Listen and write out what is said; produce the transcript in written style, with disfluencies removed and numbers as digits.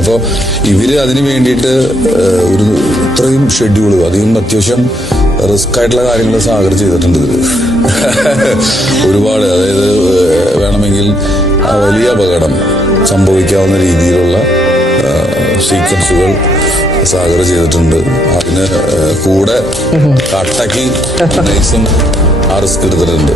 അപ്പോൾ ഇവര് അതിന് വേണ്ടിയിട്ട് ഒരു ഇത്രയും ഷെഡ്യൂൾ, അധികം അത്യാവശ്യം റിസ്ക് ആയിട്ടുള്ള കാര്യങ്ങൾ സാഗർ ചെയ്തിട്ടുണ്ട് ഇതില്. ഒരുപാട്, അതായത് വേണമെങ്കിൽ വലിയ അപകടം സംഭവിക്കാവുന്ന രീതിയിലുള്ള സീക്വൻസുകൾ സാഗർ ചെയ്തിട്ടുണ്ട്. അതിന് കൂടെ കട്ടക്ക് നൈസും ആ റിസ്ക് എടുത്തിട്ടുണ്ട്.